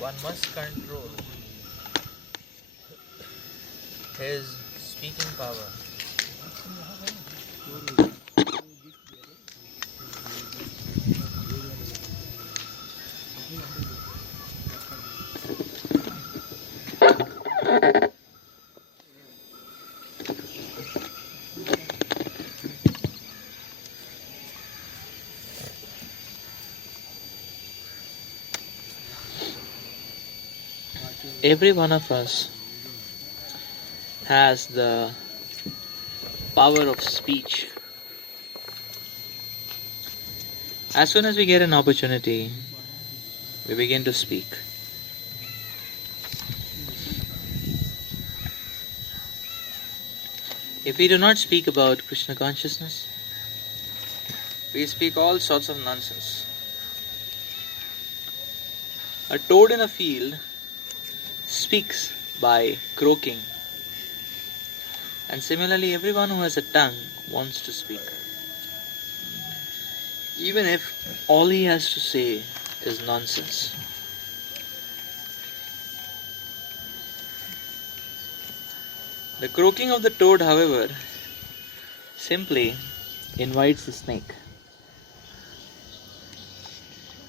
one must control his speaking power. Every one of us has the power of speech. As soon as we get an opportunity, we begin to speak. If we do not speak about Krishna consciousness, we speak all sorts of nonsense. A toad in a field speaks by croaking, and similarly, everyone who has a tongue wants to speak, even if all he has to say is nonsense. The croaking of the toad, however, simply invites the snake.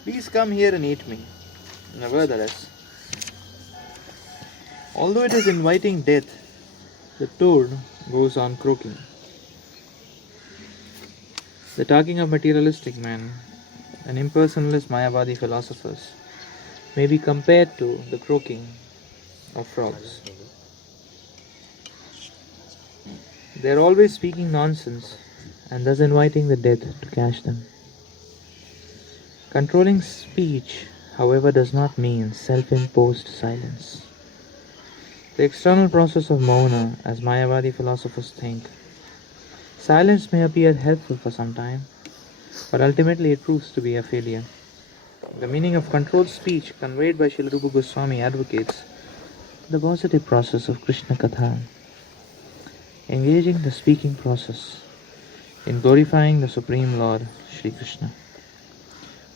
Please come here and eat me. Nevertheless, although it is inviting death, the toad goes on croaking. The talking of materialistic men and impersonalist Mayavadi philosophers may be compared to the croaking of frogs. They are always speaking nonsense and thus inviting the dead to catch them. Controlling speech, however, does not mean self-imposed silence. The external process of mauna, as Mayavadi philosophers think, silence may appear helpful for some time, but ultimately it proves to be a failure. The meaning of controlled speech conveyed by Srila Rupa Goswami advocates the positive process of Krishna Katha, engaging the speaking process in glorifying the Supreme Lord, Sri Krishna.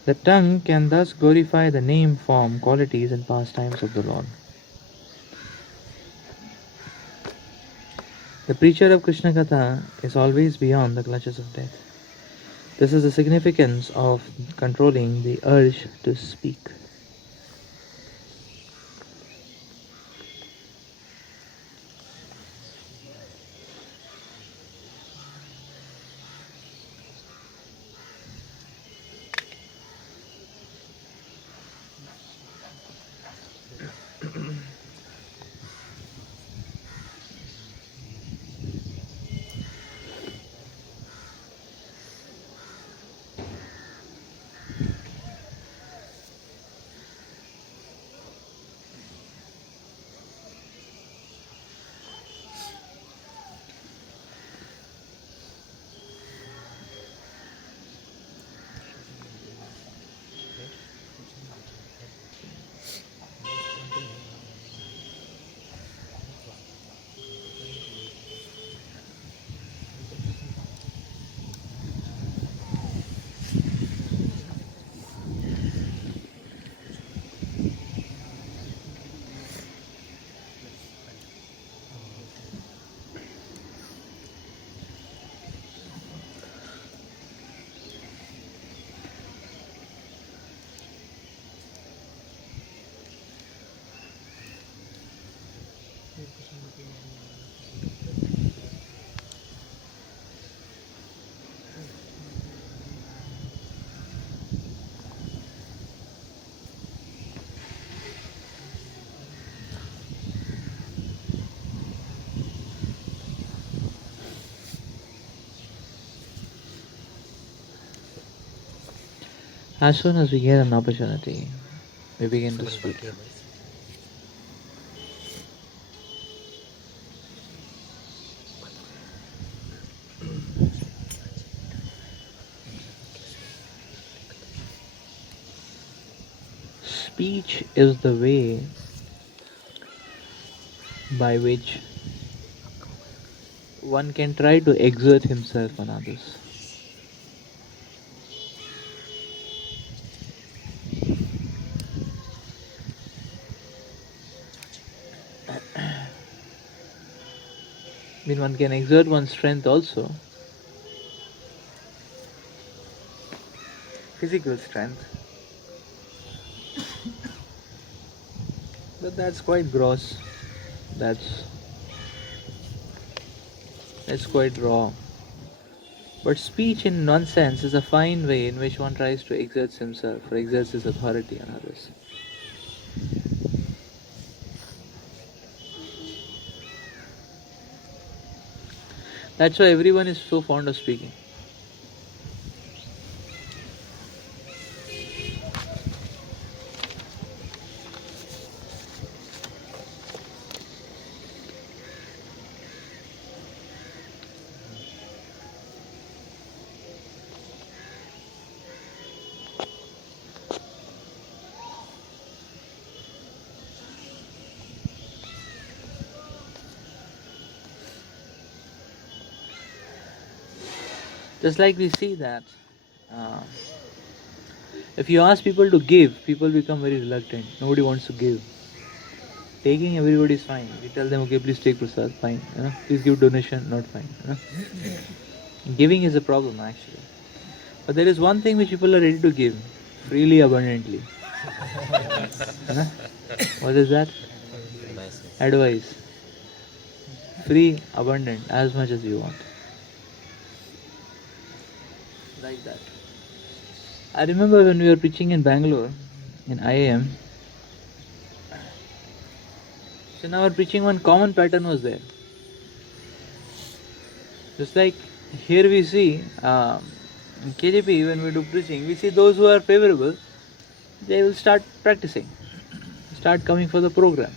The tongue can thus glorify the name, form, qualities and pastimes of the Lord. The preacher of Krishna Katha is always beyond the clutches of death. This is the significance of controlling the urge to speak. As soon as we get an opportunity, we begin to speak. Speech is the way by which one can try to exert himself on others. I mean, one can exert one's strength also, physical strength, but that's quite gross. That's that's quite raw. But speech, in one sense, is a fine way in which one tries to exert himself or exerts his authority on others. That's why everyone is so fond of speaking. Just like we see that uh, if you ask people to give, people become very reluctant. Nobody wants to give. Taking, everybody is fine. We tell them, okay, please take prasad, fine. Please give donation, not fine. Giving is a problem actually. But there is one thing which people are ready to give, freely, abundantly. What is that? Advice. Free, abundant, as much as you want. Like that. I remember when we were preaching in Bangalore, in IAM. So in our preaching, one common pattern was there. Just like here we see, in KJP, when we do preaching, we see those who are favorable, they will start practicing, start coming for the program.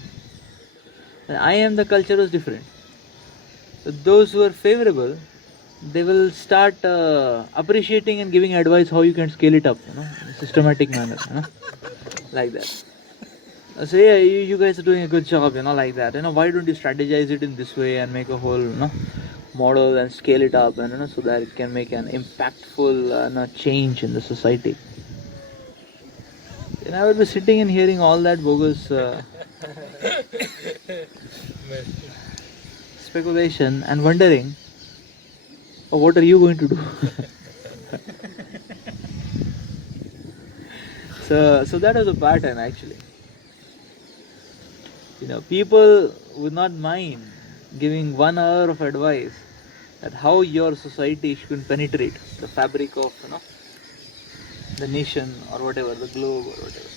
And IAM, the culture was different. So those who are favorable, they will start appreciating and giving advice how you can scale it up, in a systematic manner, like that. So yeah, you guys are doing a good job, like that. Why don't you strategize it in this way and make a whole, model and scale it up, and so that it can make an impactful change in the society. Then I would be sitting and hearing all that bogus speculation and wondering, oh, what are you going to do? So that was a pattern actually. People would not mind giving 1 hour of advice at how your society should penetrate the fabric of the nation or whatever, the globe or whatever.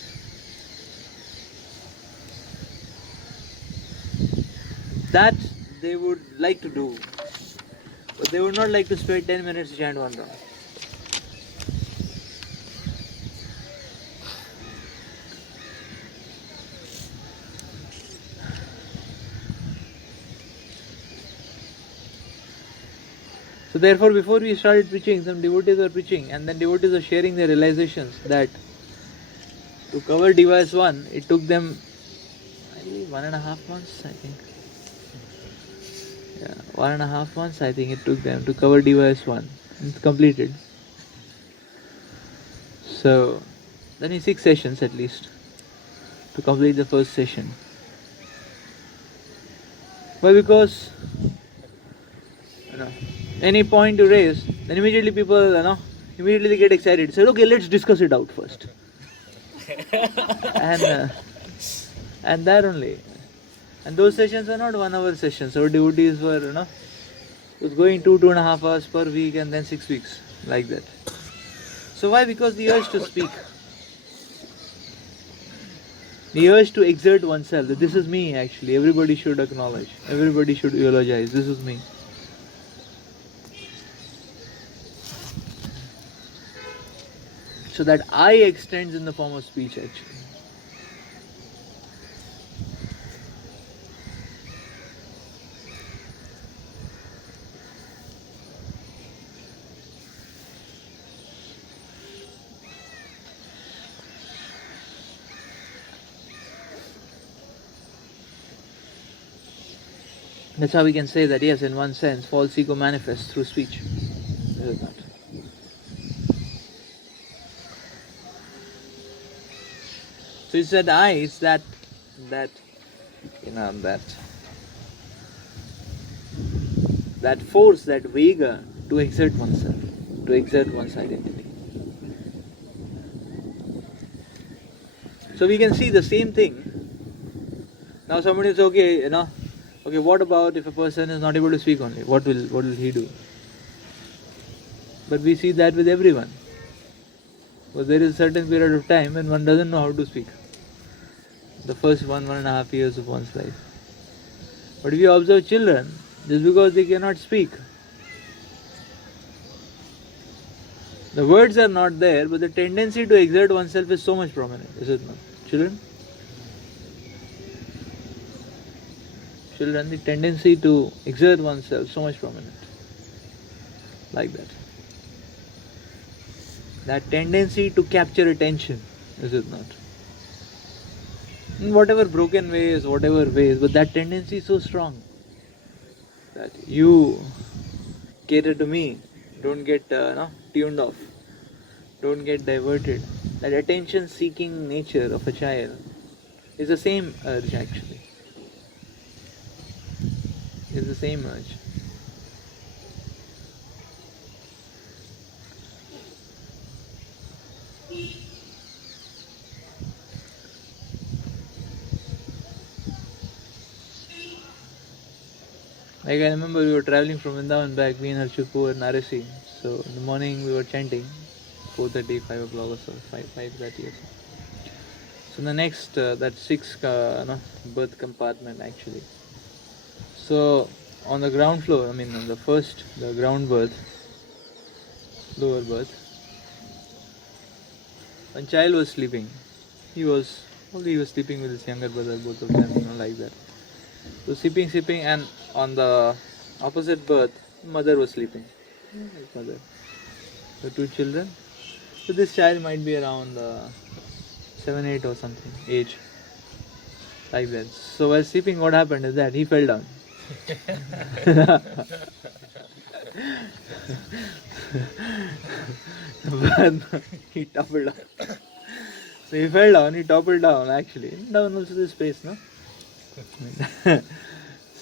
That they would like to do, but they would not like to spend 10 minutes to chant one round. So therefore, before we started preaching, some devotees were preaching, and then devotees were sharing their realizations that to cover device 1, it took them, I believe, 1.5 months, I think. Yeah, 1.5 months, I think it took them to cover device 1. It's completed. So, that is 6 sessions at least to complete the first session. Why? Because any point you raise, then immediately people, immediately they get excited. Say, okay, let's discuss it out first. and that only. And those sessions were not 1 hour sessions. Our devotees were, it was going 2.5 hours per week and then 6 weeks, like that. So why? Because the urge to speak. The urge to exert oneself. That this is me actually. Everybody should acknowledge. Everybody should eulogize. This is me. So that I extends in the form of speech actually. That's how we can say that yes, in one sense, false ego manifests through speech. Is it not? So it's that it's that that force, that vega to exert oneself, to exert one's identity. So we can see the same thing. Now somebody says, okay, okay, what about if a person is not able to speak only? What will he do? But we see that with everyone. But there is a certain period of time when one doesn't know how to speak. The first 1.5 years of one's life. But if you observe children, just because they cannot speak, the words are not there, but the tendency to exert oneself is so much prominent, is it not? Children, the tendency to exert oneself so much prominent, like that. That tendency to capture attention, is it not? In whatever broken ways, whatever ways, but that tendency is so strong that you cater to me, don't get tuned off, don't get diverted. That attention-seeking nature of a child is the same urge actually. It's the same urge. Like I remember we were traveling from Vrindavan back, me and Harshupur and Narasi. So in the morning we were chanting, 4:30, 5 o'clock or so, 5:30 or so. So in the next, that sixth berth compartment actually. So on the ground floor, on the ground berth, lower berth, one child was sleeping. He was sleeping with his younger brother, both of them, like that. So sleeping, and on the opposite berth, mother was sleeping. Mother. So two children. So this child might be around 7, 8 or something age, like that. So while sleeping, what happened is that he fell down. But he toppled down. So he fell down, he toppled down actually. Down also this space, no?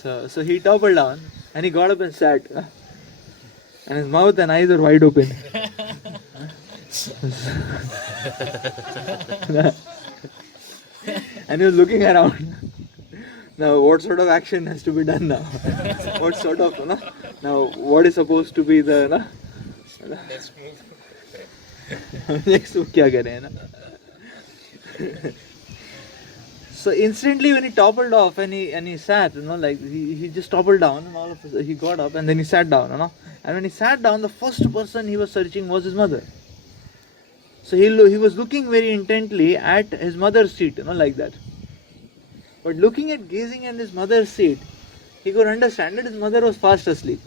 So he toppled down and he got up and sat. And his mouth and eyes were wide open. And he was looking around. Now what sort of action has to be done now? What sort of, now what is supposed to be the, next move kya kare, So instantly when he toppled off and he sat, like he just toppled down and all of a sudden he got up and then he sat down, And when he sat down, the first person he was searching was his mother. So he was looking very intently at his mother's seat, like that. But gazing at his mother's seat, he could understand that his mother was fast asleep.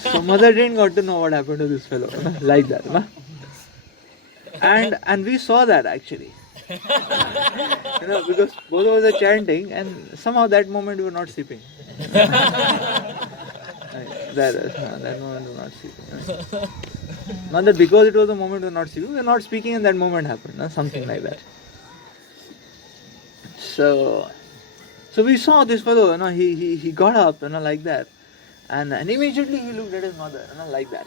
So mother didn't got to know what happened to this fellow, like that. And we saw that actually. Because both of us are chanting and somehow that moment we were not sleeping. That moment we were not sleeping. Not that because it was the moment we were not sleeping, we were not speaking and that moment happened, something like that. So we saw this fellow, he got up, like that. And immediately he looked at his mother, like that.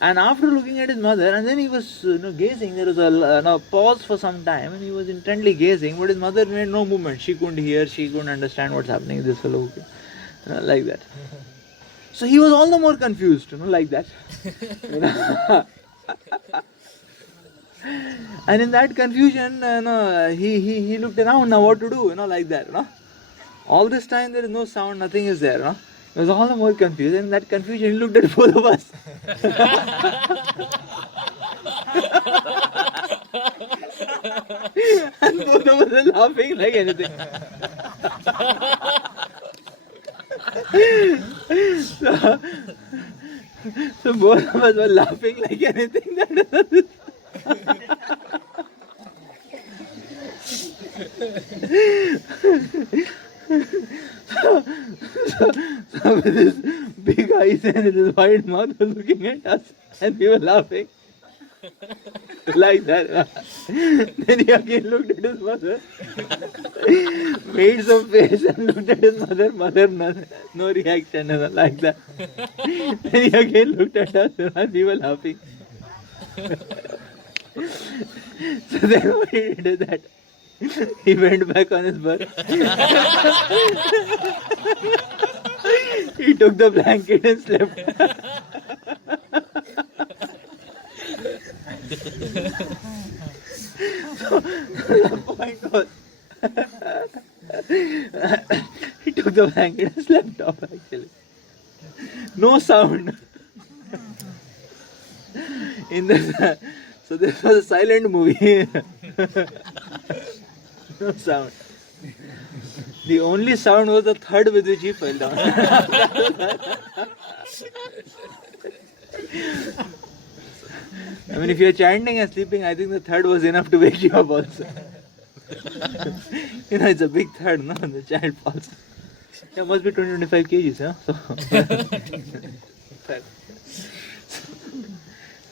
And after looking at his mother, and then he was gazing, there was a pause for some time, and he was intently gazing, but his mother made no movement. She couldn't hear, she couldn't understand what's happening. This fellow, like that. So he was all the more confused, like that. And in that confusion, he looked around. Now what to do, like that. All this time there is no sound, nothing is there. He was all the more confused. And in that confusion, he looked at both of us. And both of us were laughing like anything. So both of us were laughing like anything. So with his big eyes and his wide mouth was looking at us and we were laughing. Like that. Then he again looked at his mother, made some face and looked at his mother. Mother, no reaction, like that. Then he again looked at us and we were laughing. So then what he did is that he went back on his berth. He took the blanket and slept. So the point was, he took the blanket and slept off actually. No sound. So this was a silent movie. No sound. The only sound was the thud with which he fell down. I mean, if you're chanting and sleeping, I think the thud was enough to wake you up also. It's a big thud, no? The child falls. Yeah, must be 20-25 kgs, huh?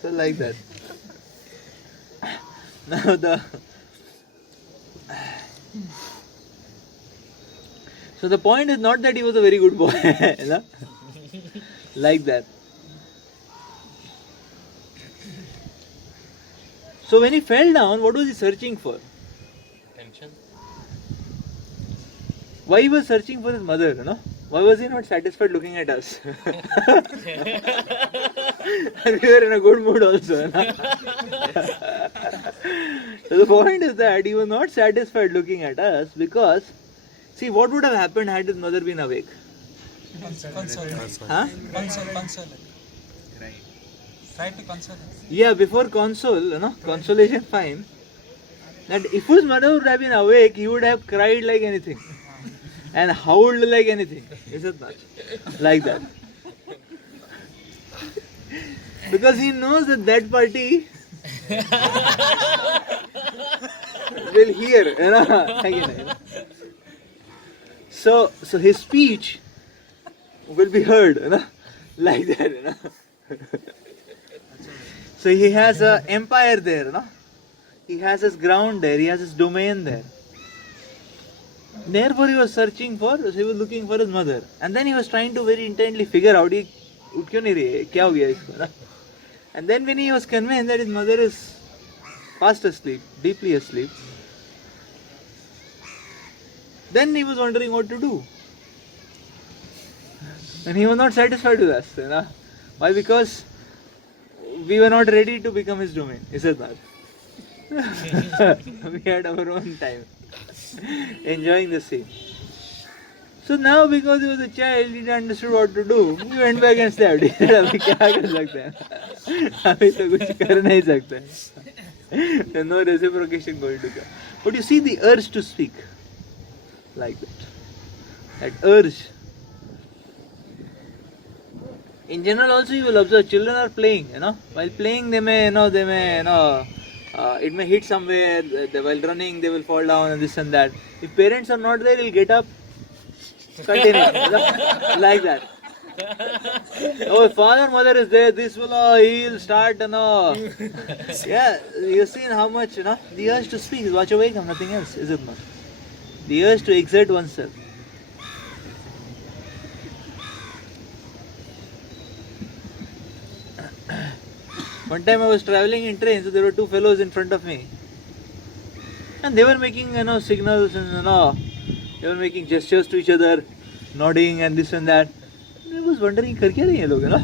So like that. Now so the point is not that he was a very good boy, like that. So when he fell down, what was he searching for? Attention. Why he was searching for his mother, Why was he not satisfied looking at us? And we were in a good mood also. So the point is that he was not satisfied looking at us because, see, what would have happened had his mother been awake? Console. Huh? Console. Right. Try to console. Yeah, before consolation, fine. That if his mother would have been awake, he would have cried like anything and howled like anything. Is it not? Like that. Because he knows that party will hear, again. So his speech will be heard, like that, So he has an empire there, He has his ground there, he has his domain there. Therefore he was searching for, he was looking for his mother. And then he was trying to very intently figure out, and then when he was convinced that his mother is fast asleep, deeply asleep, then he was wondering what to do. And he was not satisfied with us. Why? Because we were not ready to become his domain. Is it not? We had our own time, enjoying the scene. So now, because he was a child, he didn't understood what to do. He went back and slept. He said, "Abhi kya kar sakte hain? Abhi to kuch kar nahi sakte." There's no reciprocation going to come. But you see the urge to speak, like that. That urge. In general, also you will observe children are playing. While playing, it may hit somewhere. While running, they will fall down and this and that. If parents are not there, they'll get up. Continue, like that. Oh, if father, mother is there, this will, he'll start, Yeah, you've seen how much, the urge to speak is watch away, nothing else, is it not? The urge to exert oneself. One time I was traveling in train, so there were two fellows in front of me. And they were making, signals and, they were making gestures to each other, nodding and this and that. And I was wondering, kar kya rahe hain ye log,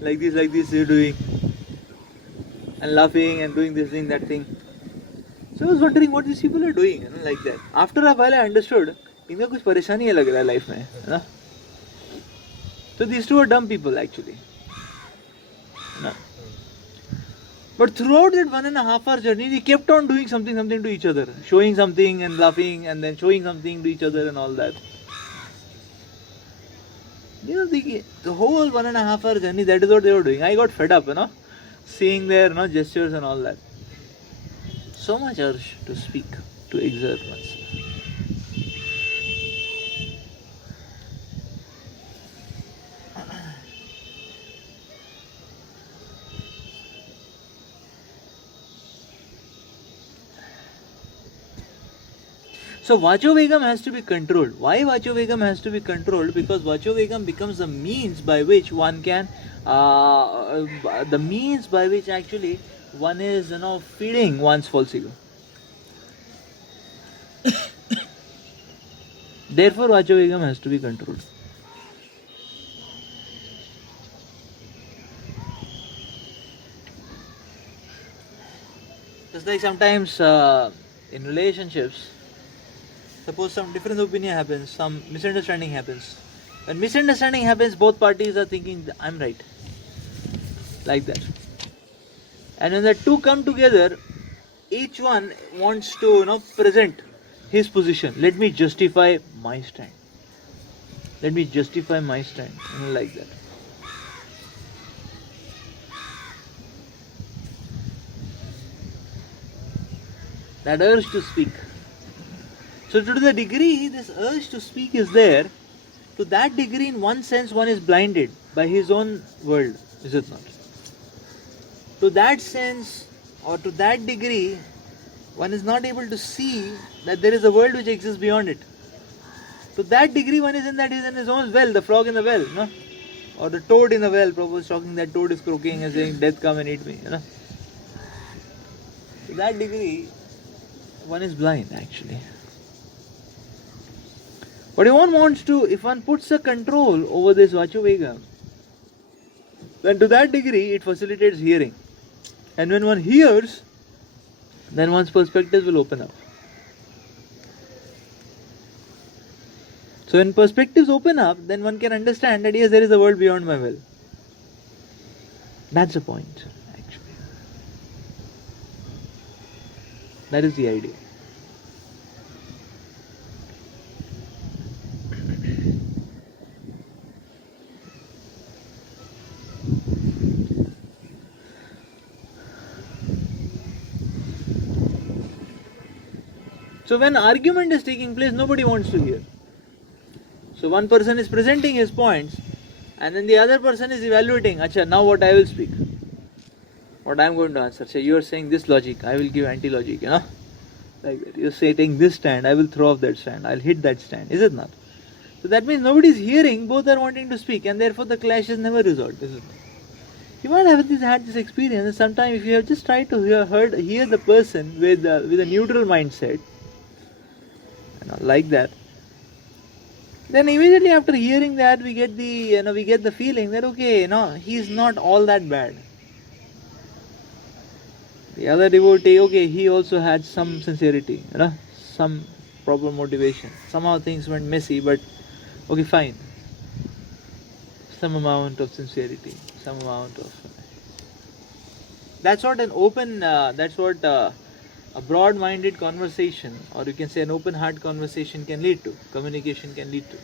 like this, they're doing. And laughing and doing this thing, that thing. So I was wondering what these people are doing, like that. After a while I understood, इनका कुछ परेशानी है लग रहा है life में, So these two are dumb people actually. But throughout that 1.5 hour journey, they kept on doing something to each other, showing something and laughing and then showing something to each other and all that. The whole 1.5 hour journey, that is what they were doing. I got fed up, seeing their gestures and all that. So much urge to speak, to exert oneself. So Vachovegam has to be controlled. Why Vachovegam has to be controlled? Because Vachovegam becomes the means by which one can, the means by which actually one is, feeding one's false ego. Therefore, Vachovegam has to be controlled. Just like sometimes in relationships, suppose some different opinion happens, some misunderstanding happens. When misunderstanding happens, both parties are thinking, I'm right. Like that. And when the two come together, each one wants to present his position. Let me justify my stand. Let me justify my stand. Like that. That urge to speak. So to the degree this urge to speak is there, to that degree in one sense one is blinded by his own world, is it not? To that sense or to that degree, one is not able to see that there is a world which exists beyond it. To that degree one is in his own well, the frog in the well, no? Or the toad in the well. Prabhupada was talking that toad is croaking and saying, death come and eat me, To that degree, one is blind actually. But if one wants to, if one puts a control over this Vachovegam, then to that degree it facilitates hearing. And when one hears, then one's perspectives will open up. So when perspectives open up, then one can understand that yes, there is a world beyond my will. That's the point, actually. That is the idea. So when argument is taking place, nobody wants to hear. So one person is presenting his points, and then the other person is evaluating. Acha, now what I will speak, what I am going to answer. Say you are saying this logic, I will give anti-logic, like that. You are saying this stand, I will throw off that stand, I will hit that stand. Is it not? So that means nobody is hearing, both are wanting to speak, and therefore the clash is never resolved. Is it not? You might have had this experience. And sometimes if you have just tried to hear the person with a neutral mindset, like that, then immediately after hearing that we get the feeling that okay, he's not all that bad. The other devotee, okay, he also had some sincerity, some proper motivation. Somehow things went messy, but okay, fine. Some amount of sincerity, some amount of. That's what a broad-minded conversation, or you can say an open-heart conversation can lead to, communication can lead to.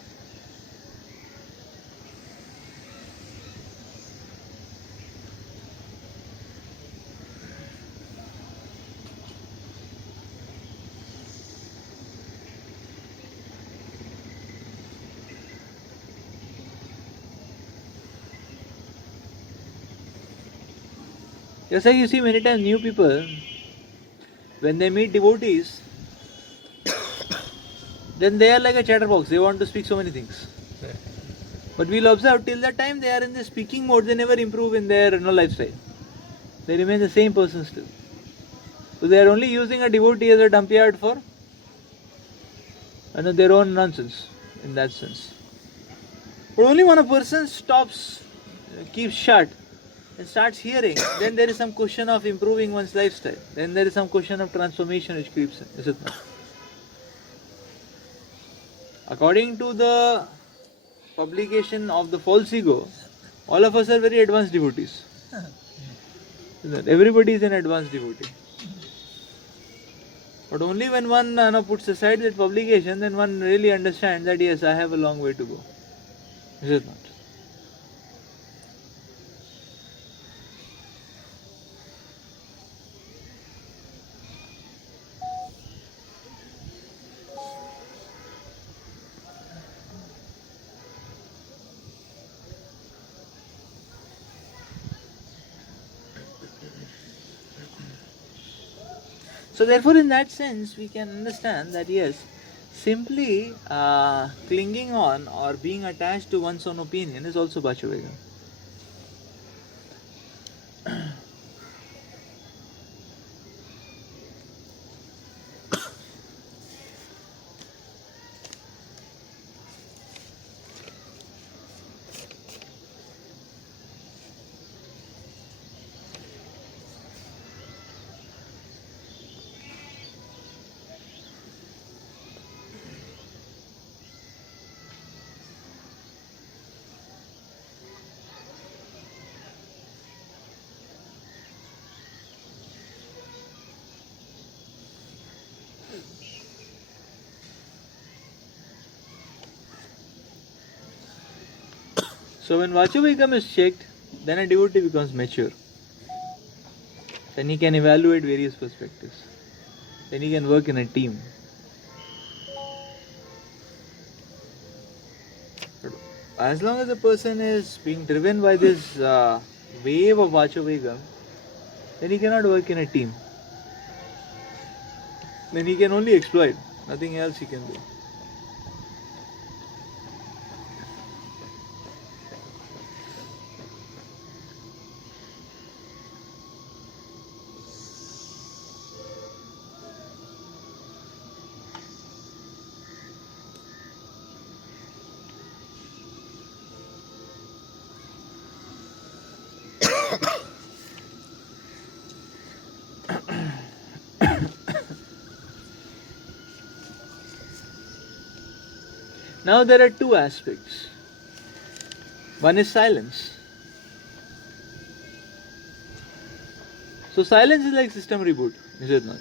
Just like you see many times new people, when they meet devotees, then they are like a chatterbox. They want to speak so many things. But we'll observe till that time they are in the speaking mode, they never improve in their lifestyle. They remain the same person still. So they are only using a devotee as a dump yard for their own nonsense in that sense. But only when a person stops, keeps shut, and starts hearing, then there is some question of improving one's lifestyle. Then there is some question of transformation which creeps in, is it not? According to the publication of the false ego, all of us are very advanced devotees. Everybody is an advanced devotee. But only when one puts aside that publication, then one really understands that yes, I have a long way to go. Is it not? So therefore in that sense we can understand that yes, Simply clinging on or being attached to one's own opinion is also Bachavaga. So when Vachavekam is checked, then a devotee becomes mature. Then he can evaluate various perspectives. Then he can work in a team. But as long as a person is being driven by this wave of Vachavekam, then he cannot work in a team. Then he can only exploit. Nothing else he can do. Now there are two aspects. One is silence. So silence is like system reboot, is it not?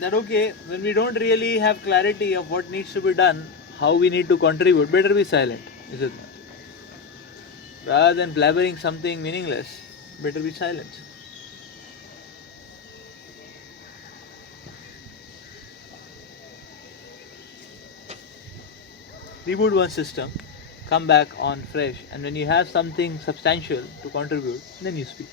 That okay, when we don't really have clarity of what needs to be done, how we need to contribute, better be silent, is it not? Rather than blabbering something meaningless, better be silent. Reboot one system, come back on fresh, and when you have something substantial to contribute, then you speak.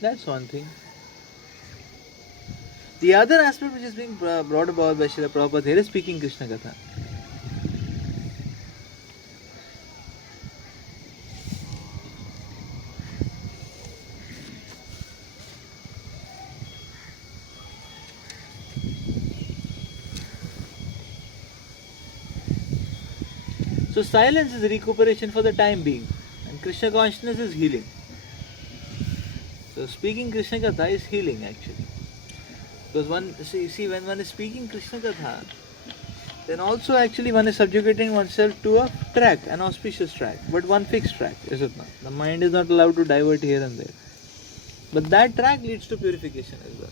That's one thing. The other aspect which is being brought about by Srila Prabhupada here is speaking Krishna Katha. So silence is recuperation for the time being, and Krishna consciousness is healing. So speaking Krishna Katha is healing actually. Because when one is speaking Krishna Katha, then also actually one is subjugating oneself to a track, an auspicious track, but one fixed track, is it not? The mind is not allowed to divert here and there. But that track leads to purification as well.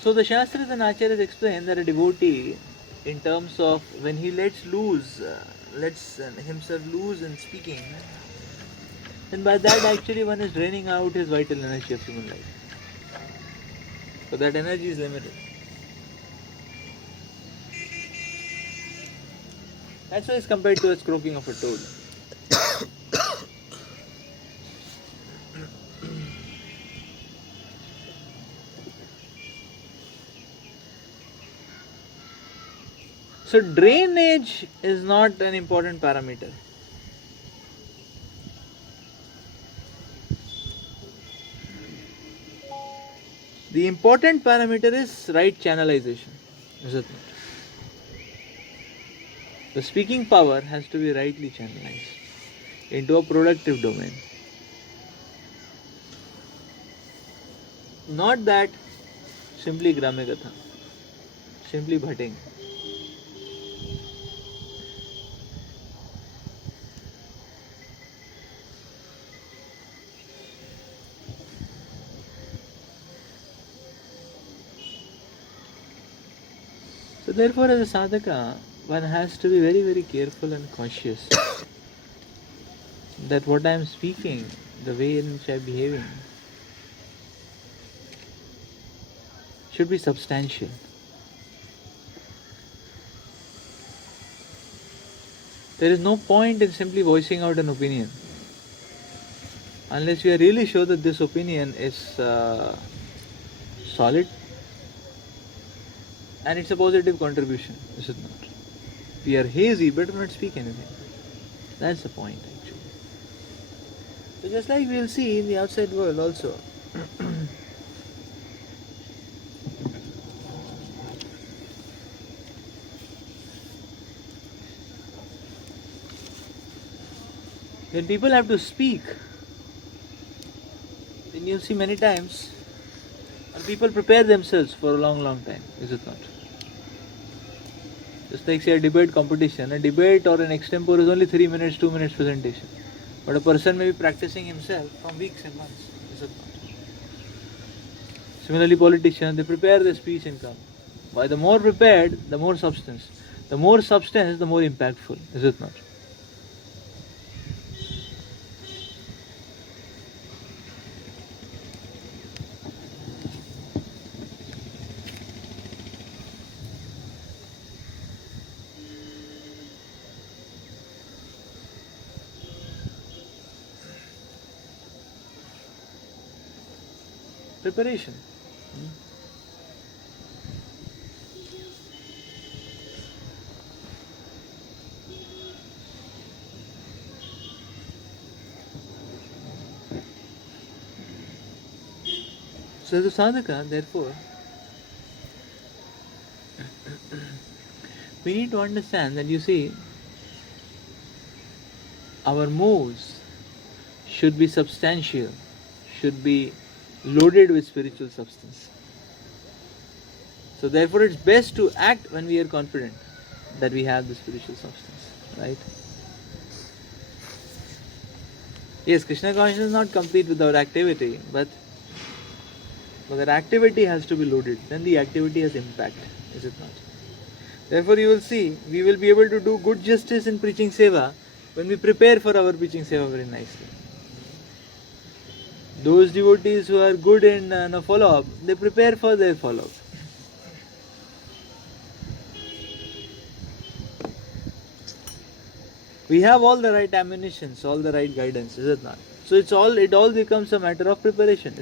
So the Shastras and Acharyas explain that a devotee, in terms of when he lets himself loose in speaking, then by that actually one is draining out his vital energy of human life. So that energy is limited. That's why it's compared to a croaking of a toad. So drainage is not an important parameter. The important parameter is right channelization, is it not? The speaking power has to be rightly channelized into a productive domain. Not that simply Gramakatha, simply bhatting. So therefore, as a sadhaka, one has to be very, very careful and cautious that what I am speaking, the way in which I am behaving, should be substantial. There is no point in simply voicing out an opinion unless we are really sure that this opinion is solid and it's a positive contribution, is it not? We are hazy, better not speak anything. That's the point actually. So just like we'll see in the outside world also. When people have to speak, then you'll see many times and people prepare themselves for a long, long time, is it not? Just like say a debate competition, a debate or an extempore is only 3 minutes, 2 minutes presentation. But a person may be practicing himself from weeks and months, is it not? Similarly, politicians, they prepare their speech and come. Why the more prepared, the more substance. The more substance, the more impactful, is it not? Preparation. So the sadhaka, therefore, we need to understand that you see, our moves should be substantial, should be loaded with spiritual substance. So therefore it's best to act when we are confident that we have the spiritual substance, right? Yes, Krishna consciousness is not complete without activity, but that activity has to be loaded. Then the activity has impact, is it not? Therefore you will see, we will be able to do good justice in preaching seva when we prepare for our preaching seva very nicely. Those devotees who are good in follow-up, they prepare for their follow-up. We have all the right ammunitions, all the right guidance, is it not? So it all becomes a matter of preparation.